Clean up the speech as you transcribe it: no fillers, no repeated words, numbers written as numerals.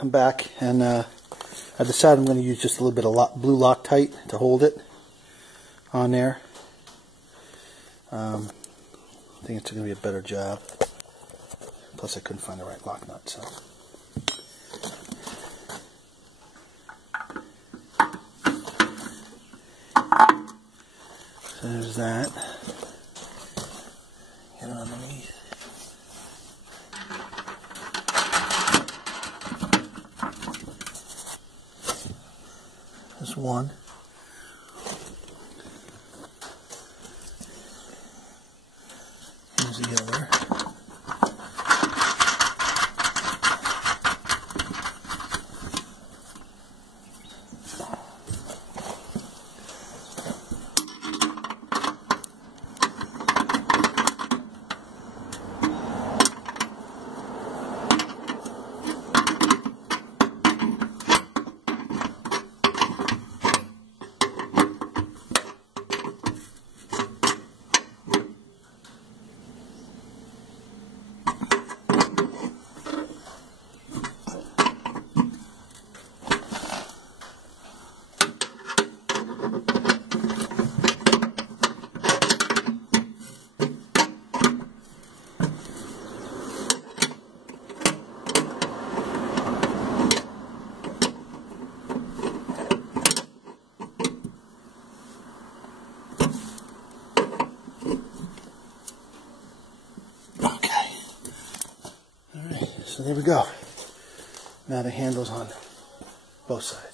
I'm back, and I decided I'm going to use just a little bit of blue Loctite to hold it on there. I think it's going to be a better job. Plus I couldn't find the right lock nut, so. So there's that. Get it underneath. There's one. Here's the other. So there we go. Now the handle's on both sides.